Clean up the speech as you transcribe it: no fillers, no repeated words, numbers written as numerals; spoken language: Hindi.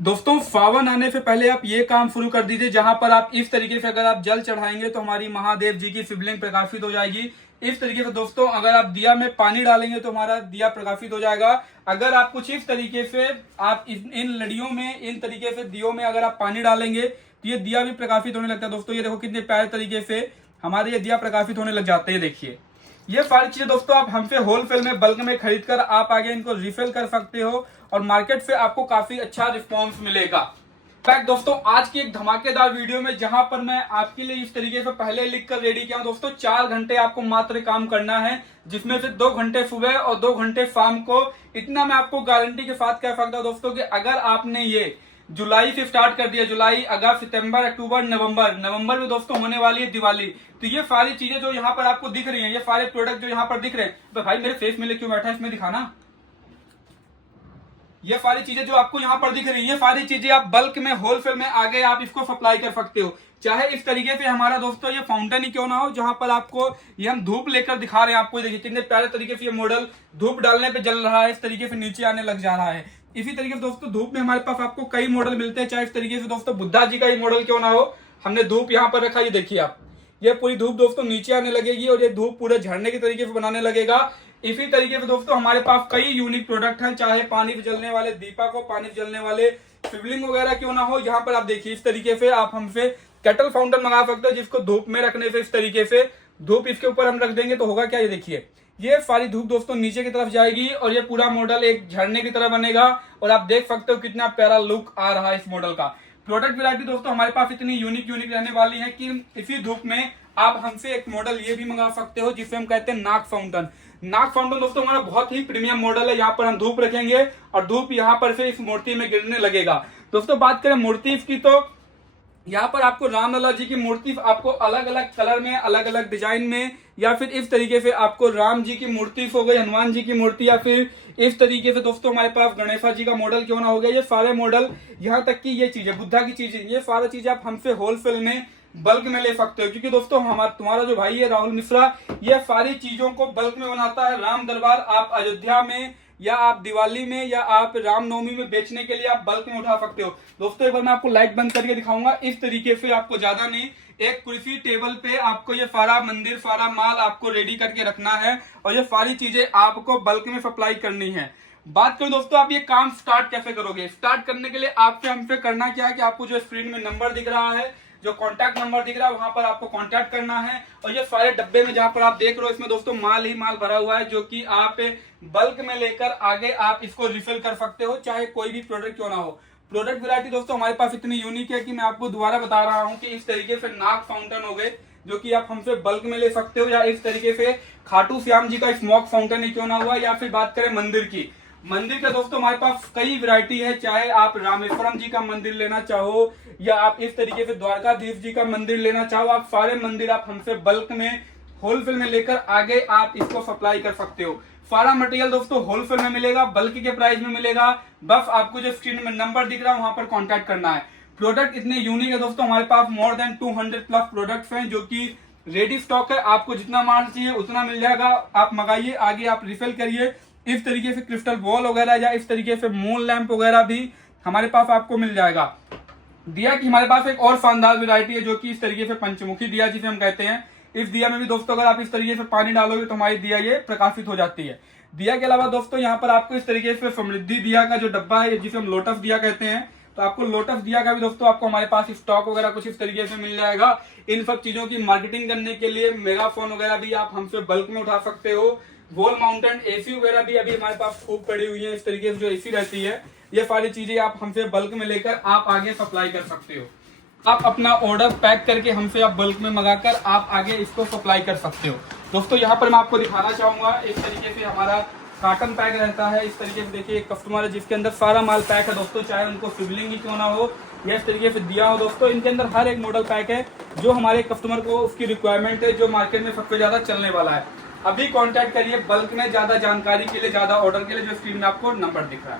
दोस्तों सावन आने से पहले आप ये काम शुरू कर दीजिए, जहां पर आप इस तरीके से अगर आप जल चढ़ाएंगे तो हमारी महादेव जी की शिवलिंग प्रकाशित हो जाएगी। इस तरीके से दोस्तों अगर आप दिया में पानी डालेंगे तो हमारा दिया प्रकाशित हो जाएगा। अगर आप कुछ इस तरीके से आप इन लड़ियों में, इन तरीके से दियों में अगर आप पानी डालेंगे तो ये दिया भी प्रकाशित होने लगता है। दोस्तों ये देखो कितने प्यारे तरीके से हमारे ये दिया प्रकाशित होने लग जाते हैं। देखिए ये सारी चीजें दोस्तों आप हमसे होलसेल में बल्क में खरीद कर आप आगे इनको रिफिल कर सकते हो और मार्केट से आपको काफी अच्छा रिस्पॉन्स मिलेगा। फैक्ट दोस्तों आज की एक धमाकेदार वीडियो में जहां पर मैं आपके लिए इस तरीके से पहले लिख कर रेडी किया हूं। दोस्तों 4 घंटे आपको मात्र काम करना है, जिसमें से 2 घंटे सुबह और 2 घंटे शाम को। इतना मैं आपको गारंटी के साथ कह सकता हूं दोस्तों कि अगर आपने ये जुलाई से स्टार्ट कर दिया, जुलाई, अगस्त, सितंबर, अक्टूबर, नवंबर में दोस्तों होने वाली है दिवाली, तो ये सारी चीजें जो यहाँ पर आपको दिख रही हैं, ये सारे प्रोडक्ट जो यहाँ पर दिख रहे हैं, तो भाई मेरे फेस में क्यों बैठा है, इसमें दिखाना। ये सारी चीजें जो आपको यहाँ पर दिख रही है, ये सारी चीजें आप बल्क में होलसेल में आगे आप इसको सप्लाई कर सकते हो। चाहे इस तरीके से हमारा दोस्तों ये फाउंटेन ही क्यों ना हो, जहां पर आपको ये हम धूप लेकर दिखा रहे हैं। आपको देखिए कितने प्यारे तरीके से ये मॉडल धूप डालने पे जल रहा है, इस तरीके से नीचे आने लग जा रहा है। इसी तरीके से दोस्तों धूप में हमारे पास आपको कई मॉडल मिलते हैं। चाहे इस तरीके से दोस्तों बुद्धा जी का ही मॉडल क्यों ना हो, हमने धूप यहाँ पर रखा, ये देखिए आप, ये पूरी धूप दोस्तों नीचे आने लगेगी और ये धूप पूरे झरने के तरीके से बनाने लगेगा। इसी तरीके से दोस्तों हमारे पास कई यूनिक प्रोडक्ट हैं, चाहे पानी से जलने वाले दीपक हो, पानी से जलने वाले शिवलिंग वगैरह क्यों ना हो। यहाँ पर आप देखिए इस तरीके से आप हमसे केटल फाउंटेन मंगा सकते हो, जिसको धूप में रखने से इस तरीके से धूप इसके ऊपर हम रख देंगे तो होगा क्या, ये देखिए ये सारी धूप दोस्तों नीचे की तरफ जाएगी और ये पूरा मॉडल एक झरने की तरह बनेगा और आप देख सकते हो कितना प्यारा लुक आ रहा है इस मॉडल का। प्रोडक्ट वैरायटी दोस्तों हमारे पास इतनी यूनिक रहने वाली है कि इसी धूप में आप हमसे एक मॉडल ये भी मंगा सकते हो, जिसे हम कहते हैं नाग फाउंटेन। नाग फाउंटेन दोस्तों हमारा बहुत ही प्रीमियम मॉडल है। यहाँ पर हम धूप रखेंगे और धूप यहाँ पर से इस मूर्ति में गिरने लगेगा। दोस्तों बात करें मूर्ति की, तो यहाँ पर आपको रामलला जी की मूर्ति आपको अलग अलग कलर में, अलग अलग डिजाइन में, या फिर इस तरीके से आपको राम जी की मूर्ति हो गई, हनुमान जी की मूर्ति, या फिर इस तरीके से दोस्तों हमारे पास गणेशा जी का मॉडल क्यों ना हो गया, ये सारे मॉडल, यहाँ तक कि ये चीजें बुद्धा की चीजें, ये सारी चीजें आप हमसे होलसेल में बल्क में ले सकते हो। क्योंकि दोस्तों तुम्हारा जो भाई है राहुल मिश्रा, ये सारी चीजों को बल्क में बनाता है। राम दरबार आप अयोध्या में या आप दिवाली में या आप रामनवमी में बेचने के लिए आप बल्क में उठा सकते हो। दोस्तों एक बार मैं आपको लाइट बंद करके दिखाऊंगा। इस तरीके से आपको ज्यादा नहीं, एक कुर्सी टेबल पे आपको ये सारा मंदिर, सारा माल आपको रेडी करके रखना है और ये सारी चीजें आपको बल्क में सप्लाई करनी है। बात करें दोस्तों आप ये काम स्टार्ट कैसे करोगे। स्टार्ट करने के लिए आपसे हमसे करना क्या है कि आपको जो स्क्रीन में नंबर दिख रहा है, जो कॉन्टैक्ट नंबर दिख रहा है, वहां पर आपको कॉन्टैक्ट करना है। और ये सारे डब्बे में जहां पर आप देख रहे हो, इसमें दोस्तों माल ही माल भरा हुआ है, जो कि आप बल्क में लेकर आगे आप इसको रिफिल कर सकते हो, चाहे कोई भी प्रोडक्ट क्यों ना हो। प्रोडक्ट वैरायटी दोस्तों हमारे पास इतनी यूनिक है कि मैं आपको दोबारा बता रहा हूं कि इस तरीके से नाग फाउंटेन हो गए, जो कि आप हमसे बल्क में ले सकते हो, या इस तरीके से खाटू श्याम जी का स्मोक फाउंटेन ही क्यों ना हुआ, या फिर बात करें मंदिर की, मंदिर का दोस्तों हमारे पास कई वैरायटी है। चाहे आप रामेश्वरम जी का मंदिर लेना चाहो या आप इस तरीके से द्वारकाधीश जी का मंदिर लेना चाहो, आप सारे मंदिर आप हमसे बल्क में होलसेल में लेकर आगे आप इसको सप्लाई कर सकते हो। सारा मटेरियल दोस्तों होलसेल में मिलेगा, बल्क के प्राइस में मिलेगा। बस आपको जो स्क्रीन में नंबर दिख रहा है वहां पर कॉन्टैक्ट करना है। प्रोडक्ट इतने यूनिक है दोस्तों, हमारे पास मोर देन 200 प्लस प्रोडक्ट्स हैं जो कि रेडी स्टॉक है। आपको जितना माल चाहिए उतना मिल जाएगा, आप मंगाइए, आगे आप रिफिल करिए। इस तरीके से क्रिस्टल बॉल वगैरह या इस तरीके से मून लैंप वगैरह भी हमारे पास आपको मिल जाएगा। दिया की हमारे पास एक और शानदार वैरायटी है, जो कि इस तरीके से पंचमुखी दिया जिसे हम कहते हैं। इस दिया में भी दोस्तों अगर आप इस तरीके से पानी डालोगे तो हमारी दिया ये प्रकाशित हो जाती है। दिया के अलावा दोस्तों यहाँ पर आपको इस तरीके से समृद्धि दिया का जो डब्बा है, जिसे हम लोटस दिया कहते हैं, तो आपको लोटस दिया का भी दोस्तों आपको हमारे पास स्टॉक वगैरह कुछ इस तरीके से मिल जाएगा। इन सब चीजों की मार्केटिंग करने के लिए मेगाफोन वगैरह भी आप हमसे बल्क में उठा सकते हो। वॉल माउंटेन एसी वगैरह भी अभी हमारे पास खूब पड़ी हुई है। इस तरीके से जो एसी रहती है, ये सारी चीजें आप हमसे बल्क में लेकर आप आगे सप्लाई कर सकते हो। आप अपना ऑर्डर पैक करके हमसे आप बल्क में मंगाकर आप आगे इसको सप्लाई कर सकते हो। दोस्तों यहाँ पर मैं आपको दिखाना चाहूंगा, इस तरीके से हमारा कार्टन पैक रहता है। इस तरीके से देखिए एक कस्टमर है जिसके अंदर सारा माल पैक है दोस्तों, चाहे उनको शिवलिंग ही क्यों ना हो या इस तरीके से दिया हो। दोस्तों इनके अंदर हर एक मॉडल पैक है जो हमारे कस्टमर को उसकी रिक्वायरमेंट है, जो मार्केट में सबसे ज्यादा चलने वाला है। अभी कांटेक्ट करिए बल्क में, ज्यादा जानकारी के लिए, ज्यादा ऑर्डर के लिए, जो स्क्रीन में आपको नंबर दिख रहा है।